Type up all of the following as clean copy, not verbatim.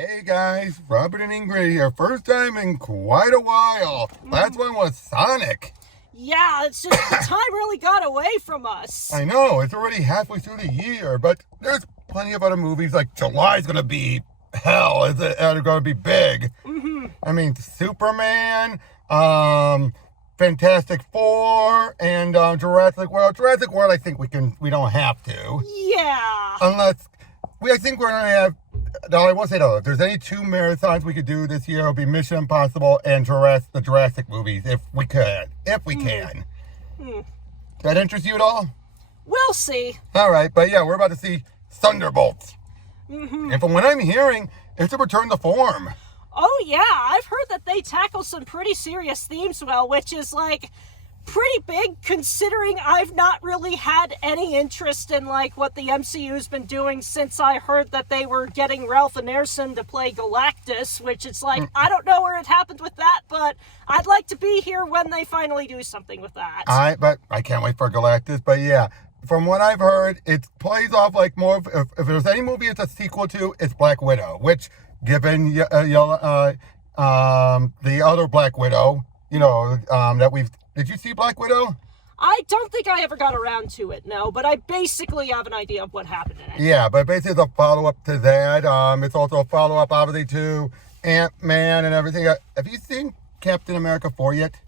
Hey guys, Robert and Ingrid here. First time in quite a while. Last one was Sonic. Yeah, it's just the time really got away from us. I know, it's already halfway through the year, but there's plenty of other movies. Like July's gonna be hell. It's gonna be big. I mean, Superman, Fantastic Four, and Jurassic World. Jurassic World, I think we don't have to. Yeah. I think we're gonna have. No, I won't say no. If there's any two marathons we could do this year, it'll be Mission Impossible and the Jurassic movies, if we can. Does that interest you at all? We'll see. All right, but yeah, we're about to see Thunderbolts. And from what I'm hearing, it's a return to form. Oh yeah, I've heard that they tackle some pretty serious themes well, which is like pretty big considering I've not really had any interest in like what the MCU's been doing since I heard that they were getting Ralph Ineson to play Galactus, which it's like, I don't know where it happened with that, but I'd like to be here when they finally do something with that. But I can't wait for Galactus, but yeah, from what I've heard, it plays off like more of, if there's any movie it's a sequel to, it's Black Widow, which given the other Black Widow, that we've. Did you see Black Widow? I don't think I ever got around to it, no, but I basically have an idea of what happened in it. Yeah, but basically it's a follow-up to that. It's also a follow-up, obviously, to Ant-Man and everything. Have you seen Captain America 4 yet?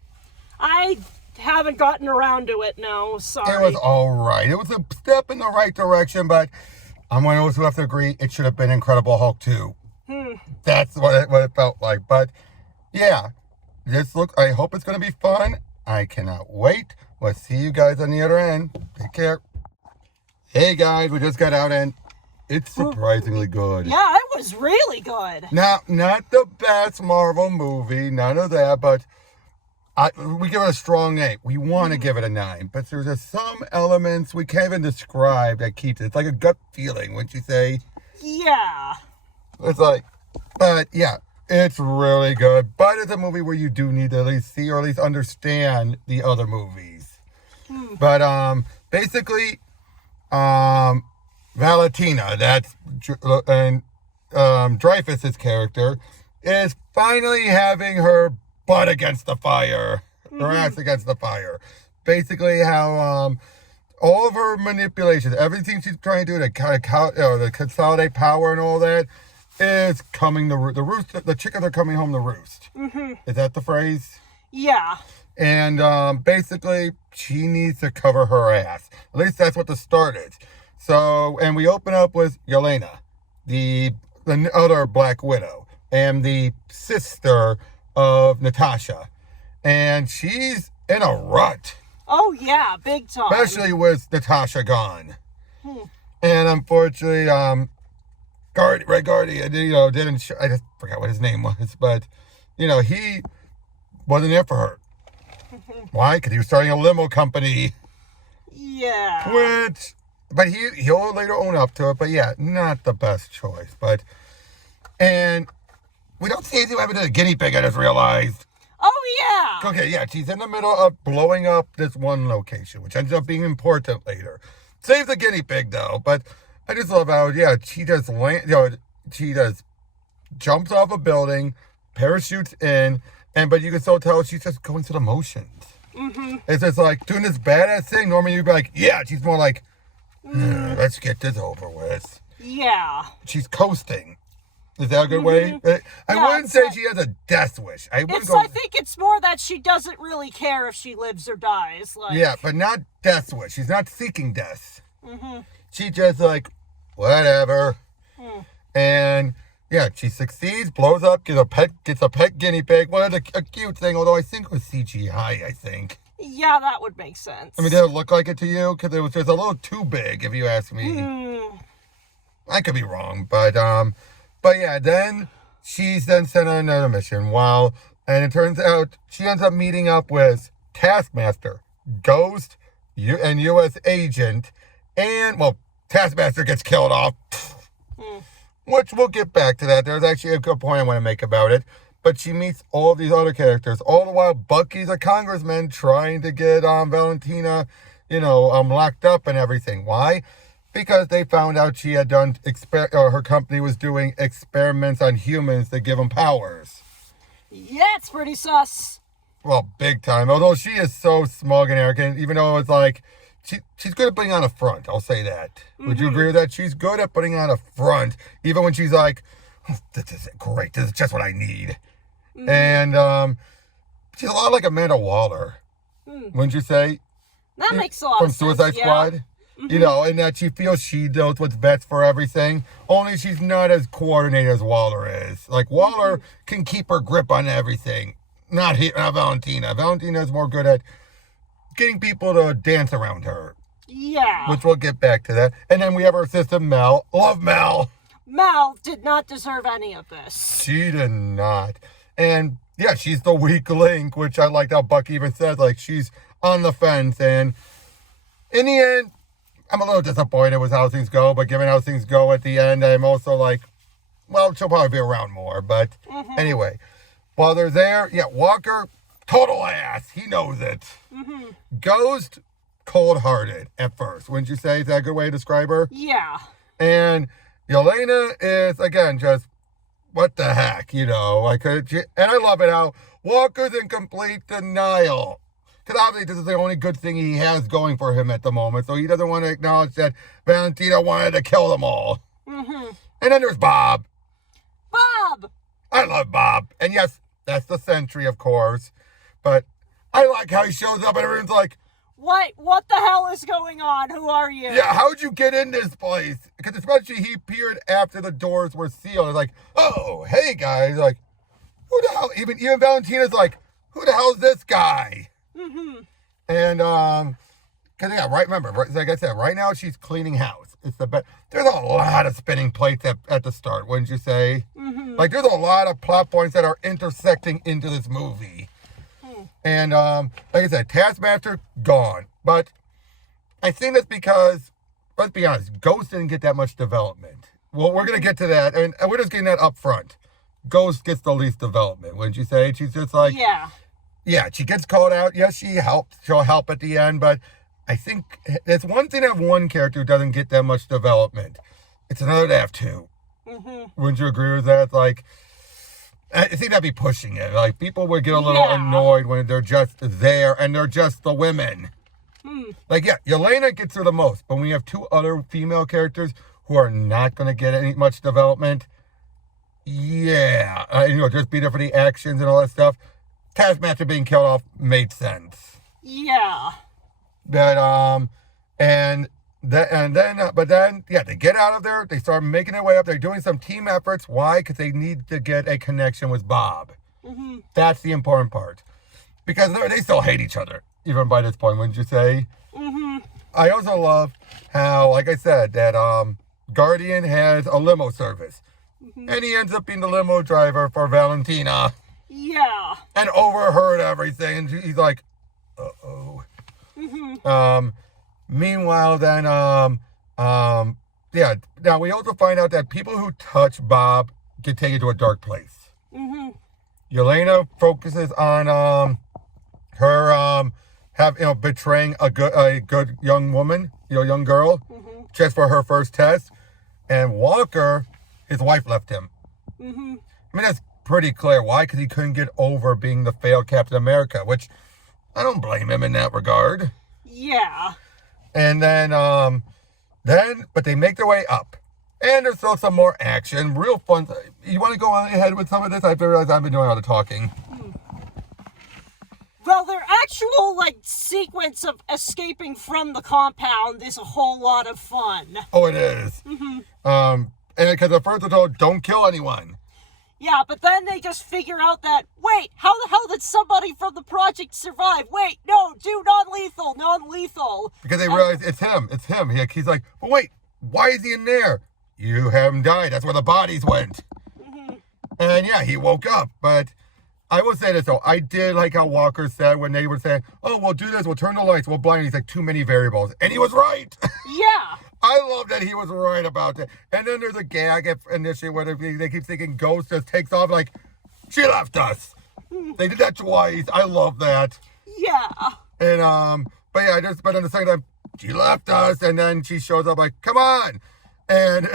I haven't gotten around to it, no, sorry. It was all right. It was a step in the right direction, but I'm one of those who have to agree it should have been Incredible Hulk 2. That's what it felt like. But, yeah, I hope it's going to be fun. I cannot wait. We'll see you guys on the other end. Take care. Hey guys, we just got out and it's surprisingly good. Yeah, it was really good. Now, not the best Marvel movie, none of that, but we give it a strong 8. We want to give it a 9, but there's just some elements we can't even describe that keeps it. It's like a gut feeling, wouldn't you say? Yeah. It's like, but yeah. It's really good, but it's a movie where you do need to at least see or at least understand the other movies. But basically, Valentina, and Dreyfus's character, is finally having her butt against the fire, her ass against the fire. Basically, how all of her manipulations, everything she's trying to do to kind of to consolidate power and all that, is coming the roost. The chickens are coming home to roost. Is that the phrase? Yeah. And basically, she needs to cover her ass. At least that's what the start is. So, and we open up with Yelena, the other Black Widow, and the sister of Natasha, and she's in a rut. Oh yeah, big time. Especially with Natasha gone. And unfortunately, Red Guardian, didn't. I just forgot what his name was, but he wasn't there for her. Why? Because he was starting a limo company. Yeah. But he'll later own up to it. But yeah, not the best choice. And we don't see anything happen to the guinea pig. I just realized. Oh yeah. Okay, yeah, she's in the middle of blowing up this one location, which ends up being important later. Saves the guinea pig though, but. I just love how, she just jumps off a building, parachutes in, but you can still tell she's just going through the motions. It's just like doing this badass thing. Normally you'd be like, yeah, she's more like, let's get this over with. Yeah. She's coasting. Is that a good way? I wouldn't say she has a death wish. I think it's more that she doesn't really care if she lives or dies. Yeah, but not death wish. She's not seeking death. She just like, whatever. And yeah, she succeeds, blows up, gets a pet guinea pig. What a cute thing, although I think it was CGI, I think. Yeah, that would make sense. I mean, did it look like it to you? Because it was just a little too big, if you ask me. I could be wrong, but yeah, then she's then sent on another mission. And it turns out she ends up meeting up with Taskmaster, Ghost, and U.S. Agent, and, Taskmaster gets killed off, which we'll get back to that. There's actually a good point I want to make about it. But she meets all of these other characters. All the while, Bucky's a congressman trying to get Valentina, locked up and everything. Why? Because they found out she had done, or her company was doing experiments on humans to give them powers. Yeah, it's pretty sus. Well, big time. Although she is so smug and arrogant, even though it's like, she's good at putting on a front, I'll say that. Would you agree with that? She's good at putting on a front, even when she's like, oh, this is great, this is just what I need. And she's a lot like Amanda Waller, wouldn't you say? That makes a lot From of sense. Suicide Squad? You know, and that she feels she knows what's best for everything. Only she's not as coordinated as Waller is. Like, Waller can keep her grip on everything. Not Valentina. Valentina's more good at getting people to dance around her. Yeah. Which we'll get back to that. And then we have our sister Mel. Love Mel. Mel did not deserve any of this. She did not. And, yeah, she's the weak link, which I liked how Bucky even said. Like, she's on the fence. And in the end, I'm a little disappointed with how things go, but given how things go at the end, I'm also like, well, she'll probably be around more. But anyway, while they're there, yeah, Walker, total ass. He knows it. Ghost, cold-hearted at first. Wouldn't you say? Is that a good way to describe her? Yeah. And Yelena is, again, just, what the heck, you know? Like, and I love it how Walker's in complete denial. Because obviously this is the only good thing he has going for him at the moment. So he doesn't want to acknowledge that Valentina wanted to kill them all. And then there's Bob. Bob! I love Bob. And yes, that's the Sentry, of course. But I like how he shows up and everyone's like, What the hell is going on? Who are you? yeah, how'd you get in this place? Because especially he appeared after the doors were sealed. It's like, oh, hey, guys. Like, who the hell? Even Valentina's like, who the hell is this guy? And, because, yeah, right, remember, like I said, right now she's cleaning house. It's the best. There's a lot of spinning plates at the start, wouldn't you say? Like, there's a lot of plot points that are intersecting into this movie. And, like I said, Taskmaster, gone. But I think that's because, let's be honest, Ghost didn't get that much development. Well, we're going to get to that, and we're just getting that up front. Ghost gets the least development, wouldn't you say? She's just like... Yeah, she gets called out. Yes, she'll help at the end, but I think it's one thing to have one character who doesn't get that much development. It's another to have two. Wouldn't you agree with that? Like, I think that'd be pushing it. Like, people would get a little annoyed when they're just there and they're just the women. Like, yeah, Yelena gets her the most, but when you have two other female characters who are not going to get any much development, yeah, just be there for the actions and all that stuff. Taskmaster being killed off made sense. Yeah. But then they get out of there. They start making their way up. They're doing some team efforts. Why? Because they need to get a connection with Bob. That's the important part. Because they still hate each other, even by this point, wouldn't you say? I also love how, like I said, that Guardian has a limo service. And he ends up being the limo driver for Valentina. Yeah. And overheard everything. And he's like, uh-oh. Meanwhile, then, now we also find out that people who touch Bob get taken to a dark place. Yelena focuses on, her, betraying a good young woman, young girl, just for her first test. And Walker, his wife left him. I mean, that's pretty clear. Why? Because he couldn't get over being the failed Captain America, which I don't blame him in that regard. Yeah. And then, but they make their way up. And there's still some more action. Real fun. You want to go on ahead with some of this? I realize I've been doing all the talking. Well, their actual, sequence of escaping from the compound is a whole lot of fun. Oh, it is. And because at first they're told, don't kill anyone. Yeah, but then they just figure out that, wait, how the hell did somebody from the project survive? Wait, no, do non-lethal. Because they realize it's him. He's like, but wait, why is he in there? You haven't died. That's where the bodies went. And yeah, he woke up. But I will say this, though. I did like how Walker said when they were saying, oh, we'll do this, we'll turn the lights, we'll blind. He's like, too many variables. And he was right. Yeah. I love that he was right about that. And then there's a gag initially where they keep thinking Ghost just takes off like, she left us. They did that twice. I love that. Yeah. And, but at the same time, she left us, and then she shows up like, come on. And,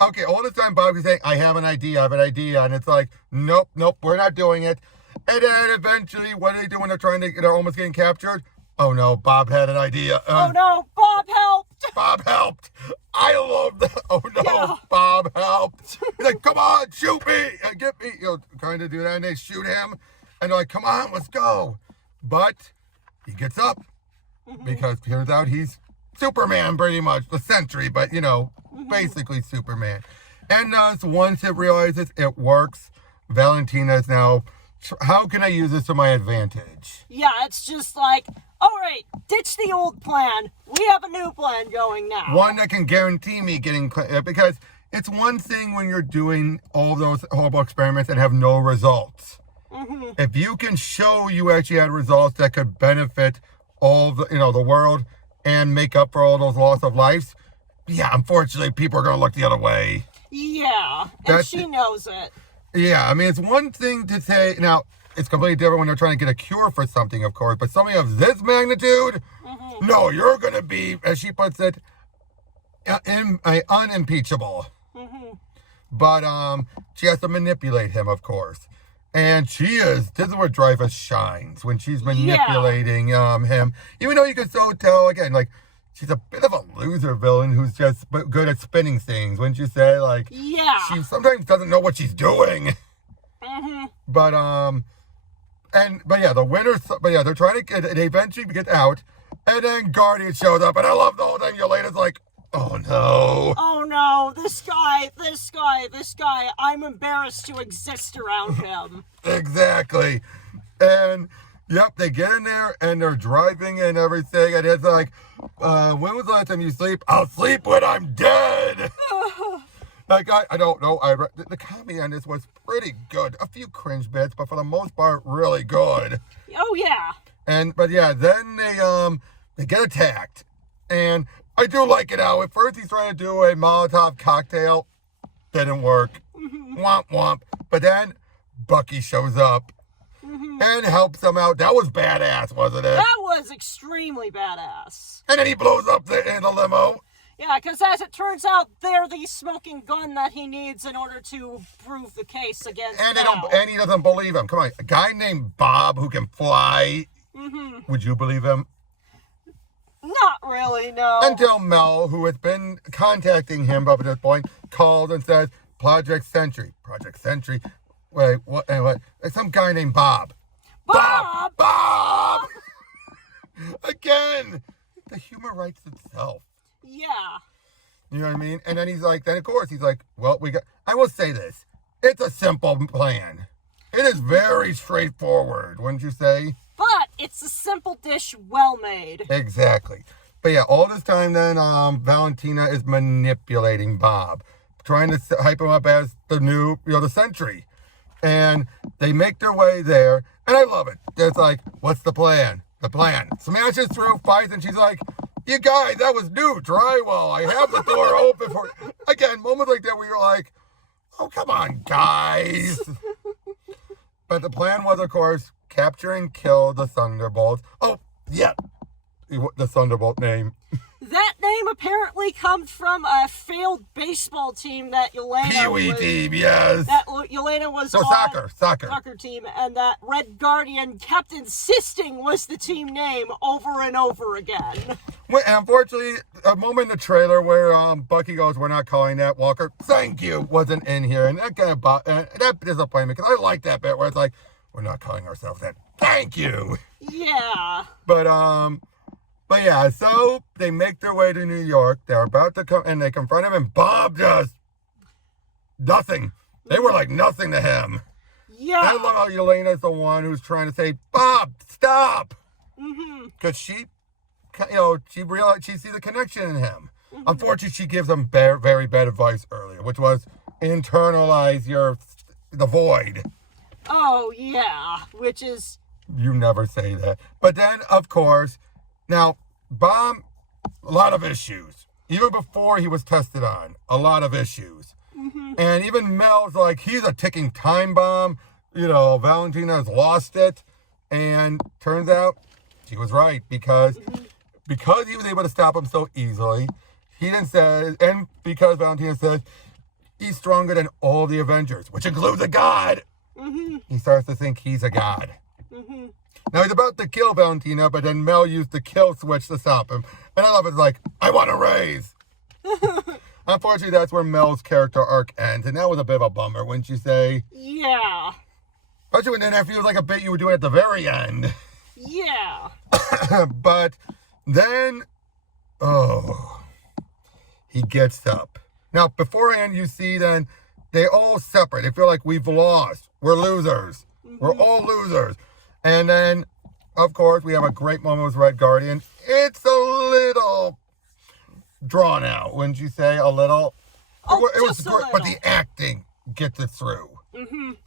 okay, all the time Bob's saying, I have an idea, and it's like, nope, we're not doing it. And then eventually, what do they do when they're almost getting captured? Oh no, Bob had an idea. Oh no, Bob helped! Bob helped! I love that. Oh no, yeah. Bob helped! He's like, come on, shoot me! Get me! Trying to do that, and they shoot him. And they're like, come on, let's go. But he gets up, because it turns out he's Superman, pretty much. The Sentry, but, basically Superman. And once it realizes it works, Valentina is now, how can I use this to my advantage? Yeah, it's just like, all right, ditch the old plan. We have a new plan going now. One that can guarantee me getting, because it's one thing when you're doing all those horrible experiments and have no results. If you can show you actually had results that could benefit all the, the world and make up for all those loss of lives, yeah, unfortunately, people are going to look the other way. Yeah, and she knows it. Yeah, I mean, it's one thing to say, now, it's completely different when they're trying to get a cure for something, of course, but something of this magnitude, no, you're going to be, as she puts it, unimpeachable. But she has to manipulate him, of course. And this is where Dreyfus shines, when she's manipulating him. Even though you can so tell, again, like, she's a bit of a loser villain who's just good at spinning things, wouldn't you say? Like, she sometimes doesn't know what she's doing. But the winners, they're trying to they eventually get out, and then Guardian shows up, and I love the whole thing. Yelena's like, oh no. Oh no, this guy, I'm embarrassed to exist around him. Exactly. And, yep, they get in there, and they're driving and everything, and it's like, when was the last time you sleep? I'll sleep when I'm dead. Like, I don't know, the comedy on this was pretty good. A few cringe bits, but for the most part, really good. Oh, yeah. Then they get attacked, and I do like it how at first he's trying to do a Molotov cocktail. Didn't work. Womp womp. But then Bucky shows up and helps him out. That was badass, wasn't it? That was extremely badass. And then he blows up in the limo. Yeah, because as it turns out, they're the smoking gun that he needs in order to prove the case against Mel. And he doesn't believe him. Come on, a guy named Bob who can fly. Would you believe him? Not really, no. Until Mel, who has been contacting him up at this point, called and says, Project Sentry. Wait, what? Some guy named Bob. Bob! Again! The humor writes itself. Yeah. You know what I mean? And then of course, he's like, well, I will say this. It's a simple plan. It is very straightforward, wouldn't you say? But it's a simple dish well made. Exactly. But yeah, all this time then, Valentina is manipulating Bob, trying to hype him up as the new, the Sentry. And they make their way there, and I love it. It's like, what's the plan? The plan. Smashes through, fights, and she's like, you guys, that was new drywall. I have the door open for again, moments like that where you're like, oh, come on, guys. But the plan was, of course, capture and kill the Thunderbolts. Oh, yeah. The Thunderbolt name. That name apparently comes from a failed baseball team that Yelena Pee-wee team, yes. That Yelena was on. Soccer team, and that Red Guardian kept insisting was the team name over and over again. Well, unfortunately, a moment in the trailer where Bucky goes, we're not calling that Walker, thank you, wasn't in here. And that kind of that disappointed me, because I like that bit where it's like, we're not calling ourselves that. Thank you. Yeah. But yeah, so they make their way to New York. They're about to come, and they confront him, and Bob just nothing. They were like nothing to him. Yeah. I love how Yelena's the one who's trying to say, Bob, stop. Because she realized, she sees the connection in him. Unfortunately, she gives him very bad advice earlier, which was internalize the void. Oh, yeah, which is... You never say that. But then, of course, now, Bob, a lot of issues. Even before he was tested on, a lot of issues. And even Mel's like, he's a ticking time bomb. Valentina's lost it. And turns out she was right, because because he was able to stop him so easily, he then says, and because Valentina says he's stronger than all the Avengers, which includes a god, he starts to think he's a god. Now he's about to kill Valentina, but then Mel used the kill switch to stop him. And I love it. It's like, I want a raise. Unfortunately, that's where Mel's character arc ends. And that was a bit of a bummer, wouldn't you say? Yeah. Especially when then it feels like a bit you were doing at the very end. Yeah. But then, he gets up. Now, beforehand, you see then they all separate. They feel like we've lost. We're losers. We're all losers. And then, of course, we have a great moment with Red Guardian. It's a little drawn out, wouldn't you say? A little? Oh, it was just a great, but little. the acting gets it through.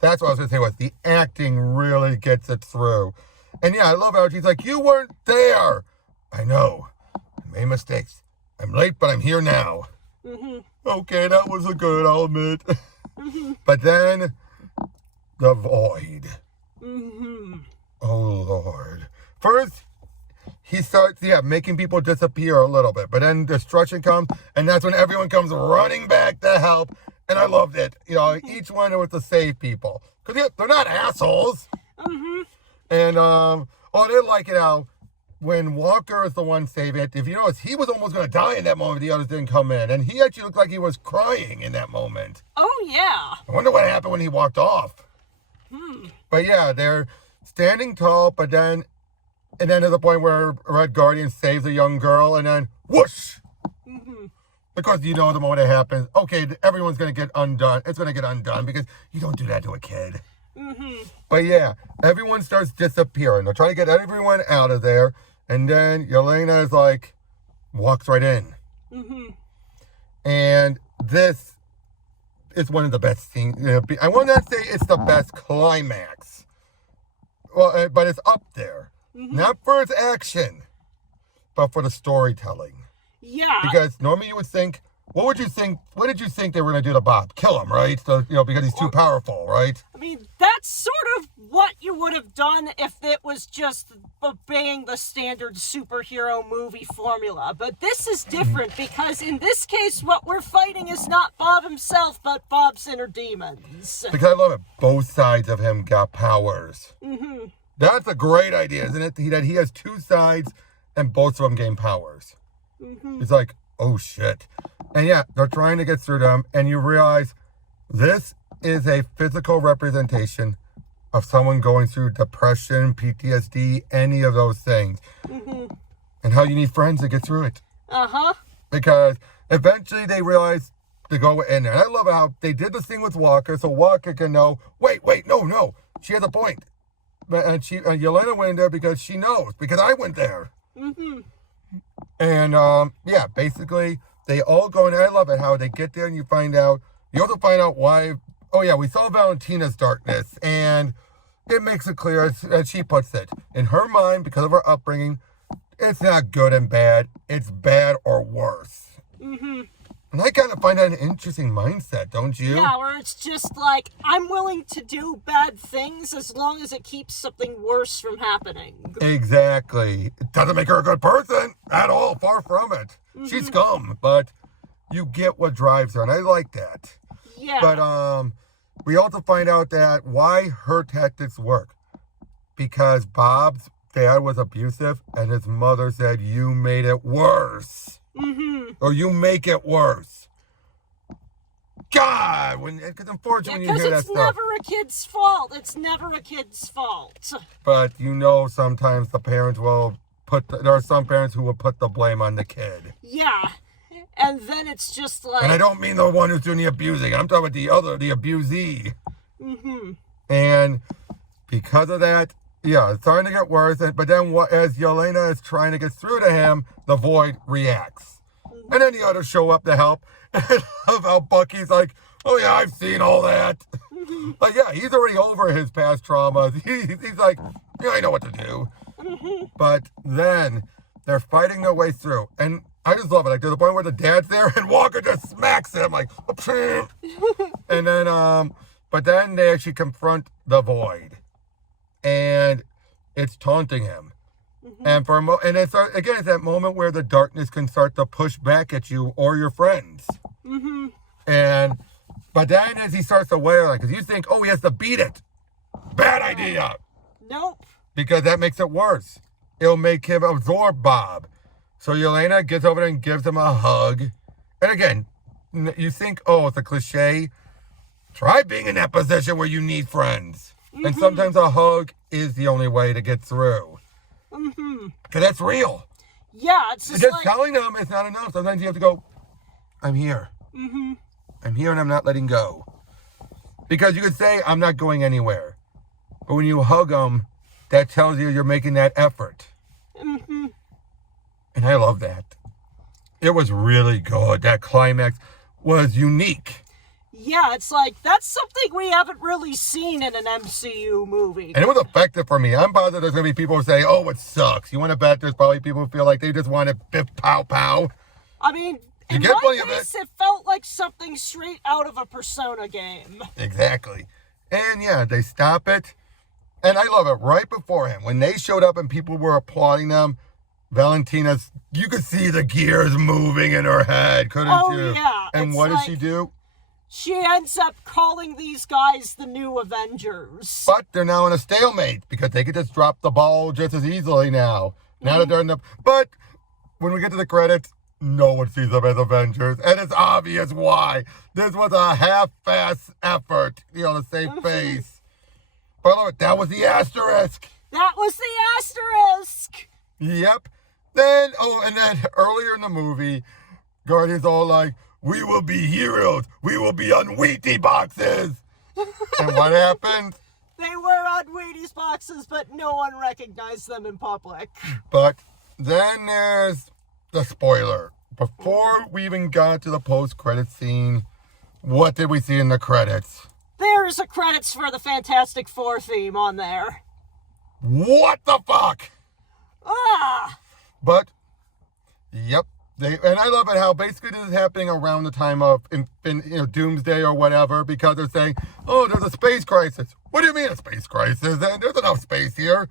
That's what I was going to say, was the acting really gets it through. And yeah, I love how she's like, you weren't there. I know. I made mistakes. I'm late, but I'm here now. Okay, that was a good, I'll admit. But then, the void. Oh, Lord. First, he starts, making people disappear a little bit. But then destruction comes, and that's when everyone comes running back to help. And I loved it. You know, each one was to save people. Because they're not assholes. And, I did like it how when Walker is the one saving it, if you notice, he was almost going to die in that moment. The others didn't come in. And he actually looked like he was crying in that moment. Oh, yeah. I wonder what happened when he walked off. But yeah, they're standing tall, but then, and then there's a point where Red Guardian saves a young girl, and then whoosh! Because you know the moment it happens, okay, everyone's going to get undone. It's going to get undone because you don't do that to a kid. But yeah, everyone starts disappearing. They're trying to get everyone out of there, and then Yelena is like, walks right in. And this is one of the best scenes. I will not say it's the best climax. Well, but it's up there. Not for its action, but for the storytelling. Yeah. Because normally you would think, what did you think they were going to do to Bob? Kill him, right? So, because he's too powerful, right? I mean, that's sort of what you would have done if it was just obeying the standard superhero movie formula. But this is different because in this case, what we're fighting is not Bob himself, but Bob's inner demons. Because I love it. Both sides of him got powers. That's a great idea, isn't it? That he has two sides and both of them gain powers. It's like, oh shit. And yeah, they're trying to get through them, and you realize this is a physical representation of someone going through depression, PTSD, any of those things. And how you need friends to get through it. Because eventually they realize to go in there. And I love how they did this thing with Walker, so Walker can know, wait, no, she has a point. And Yelena went in there because she knows, because I went there. And basically they all go in. I love it how they get there and you also find out why. Oh yeah, we saw Valentina's darkness, and it makes it clear, as she puts it, in her mind, because of her upbringing, it's not good and bad, it's bad or worse. And I kind of find that an interesting mindset, don't you? Yeah, where it's just like, I'm willing to do bad things as long as it keeps something worse from happening. Exactly. It doesn't make her a good person at all, far from it. She's scum, but you get what drives her, and I like that. Yeah. But we also find out that why her tactics work. Because Bob's dad was abusive, and his mother said, you made it worse. Or you make it worse. God! Because unfortunately when you hear that stuff. Because it's never a kid's fault. It's never a kid's fault. But sometimes the parents will there are some parents who will put the blame on the kid. Yeah. And then it's just like... And I don't mean the one who's doing the abusing. I'm talking about the abusee. And because of that, yeah, it's starting to get worse. But then as Yelena is trying to get through to him, the void reacts. And then the others show up to help. And I love how Bucky's like, oh yeah, I've seen all that. Like, yeah, he's already over his past traumas. He's like, yeah, I know what to do. But then they're fighting their way through. And I just love it. Like, to the point where the dad's there and Walker just smacks him like, and then, but then they actually confront the void. And it's taunting him. And and it's again, it's that moment where the darkness can start to push back at you or your friends. But then as he starts to wear, like, because you think, oh, he has to beat it. Bad idea. Nope. Because that makes it worse. It'll make him absorb Bob. So Yelena gets over there and gives him a hug. And again, you think, oh, it's a cliche. Try being in that position where you need friends. And sometimes a hug is the only way to get through. Because that's real. Yeah, it's just like... telling them it's not enough. Sometimes you have to go, I'm here. I'm here and I'm not letting go. Because you could say, I'm not going anywhere. But when you hug them, that tells you you're making that effort. And I love that. It was really good. That climax was unique. Yeah, it's like, that's something we haven't really seen in an MCU movie. And it was effective for me. I'm positive there's going to be people who say, oh, it sucks. You want to bet there's probably people who feel like they just want to biff pow pow. I mean, in my case, it felt like something straight out of a Persona game. Exactly. And yeah, they stop it. And I love it. Right beforehand, when they showed up and people were applauding them, Valentina's, you could see the gears moving in her head, couldn't you? Oh, yeah. And what does she do? She ends up calling these guys the new Avengers. But they're now in a stalemate because they could just drop the ball just as easily now. Now that they're in the... But when we get to the credits, no one sees them as Avengers. And it's obvious why. This was a half-ass effort, to save face. But look, that was the asterisk. That was the asterisk. Yep. Then earlier in the movie, Guardian's all like, we will be heroes. We will be on Wheaties boxes. And what happened? They were on Wheaties boxes, but no one recognized them in public. But then there's the spoiler. Before we even got to the post-credit scene, what did we see in the credits? There's a credits for the Fantastic Four theme on there. What the fuck? But, yep. And I love it how basically this is happening around the time of Doomsday or whatever, because they're saying, oh, there's a space crisis. What do you mean a space crisis? There's enough space here.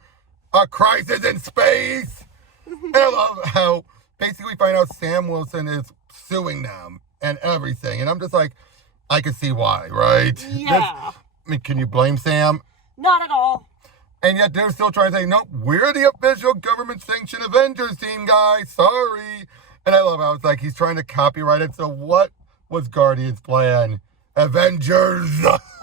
A crisis in space. And I love how basically we find out Sam Wilson is suing them and everything. And I'm just like, I can see why, right? Yeah. Can you blame Sam? Not at all. And yet they're still trying to say, no, we're the official government-sanctioned Avengers team, guys. Sorry. And I love how it's like he's trying to copyright it. So what was Guardian's plan? Avengers.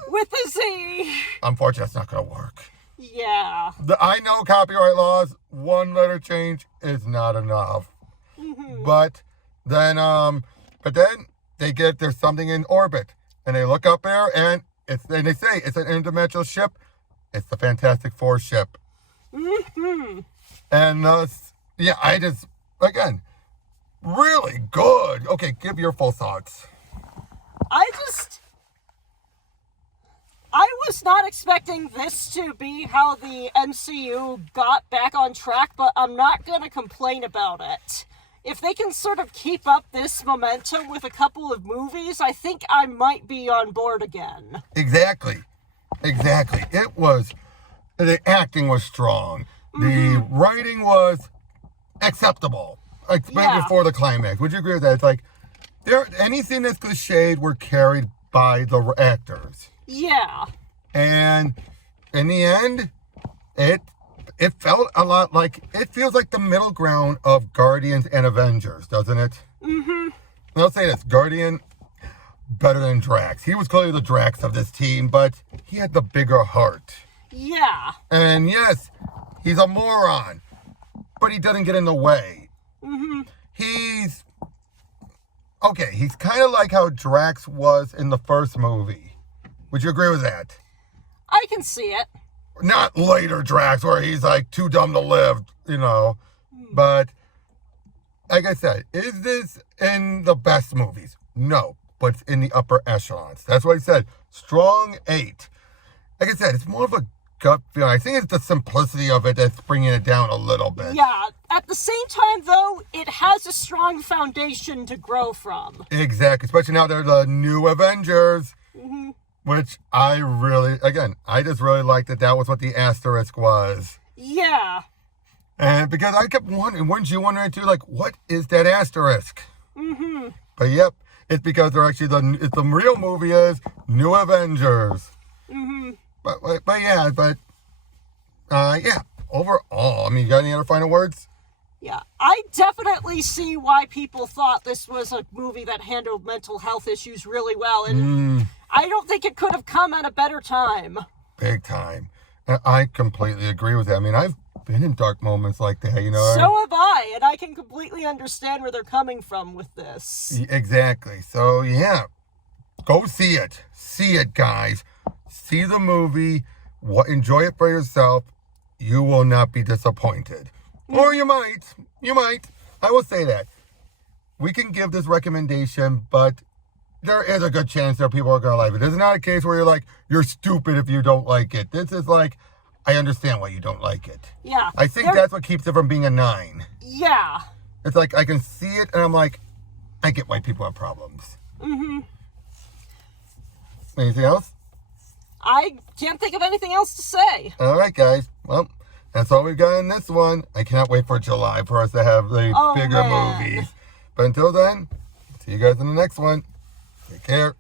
With a Z. Unfortunately, that's not going to work. Yeah. I know copyright laws. One letter change is not enough. But then there's something in orbit. And they look up there and they say it's an interdimensional ship. It's the Fantastic Four ship. And again, really good. Okay, give your full thoughts. I was not expecting this to be how the MCU got back on track, but I'm not going to complain about it. If they can sort of keep up this momentum with a couple of movies, I think I might be on board again. Exactly. The acting was strong. The writing was acceptable. Before the climax. Would you agree with that? It's like, anything that's cliched were carried by the actors. Yeah. And in the end, it felt a lot like, it feels like the middle ground of Guardians and Avengers, doesn't it? I'll say this, Guardian, better than Drax. He was clearly the Drax of this team, but he had the bigger heart. Yeah. And yes, he's a moron, but he doesn't get in the way. He's kind of like how Drax was in the first movie. Would you agree with that? I can see it. Not later Drax, where he's like too dumb to live, But, like I said, is this in the best movies? No, but it's in the upper echelons. That's what I said. Strong 8. Like I said, it's more of a gut feeling. I think it's the simplicity of it that's bringing it down a little bit. Yeah. At the same time, though, it has a strong foundation to grow from. Exactly. Especially now they're the new Avengers. Which I just really liked that was what the asterisk was. Yeah. And because I kept wondering, weren't you wondering too, like, what is that asterisk? Mm-hmm. But yep, it's because they're actually the real movie is New Avengers. Mm-hmm. But yeah, overall, I mean, you got any other final words? Yeah, I definitely see why people thought this was a movie that handled mental health issues really well, and I don't think it could have come at a better time. Big time. And I completely agree with that. I mean, I've been in dark moments like that, you know. So have I, and I can completely understand where they're coming from with this. Exactly. So, yeah, go see it. See it, guys. See the movie. Enjoy it for yourself. You will not be disappointed. Or you might. You might. I will say that. We can give this recommendation, but there is a good chance that people are going to like it. This is not a case where you're like, you're stupid if you don't like it. This is like, I understand why you don't like it. Yeah. I think that's what keeps it from being a 9. Yeah. It's like, I can see it, and I'm like, I get why people have problems. Mm-hmm. Anything else? I can't think of anything else to say. All right, guys. Well, that's all we've got in this one. I cannot wait for July for us to have the bigger movies. But until then, see you guys in the next one. Take care.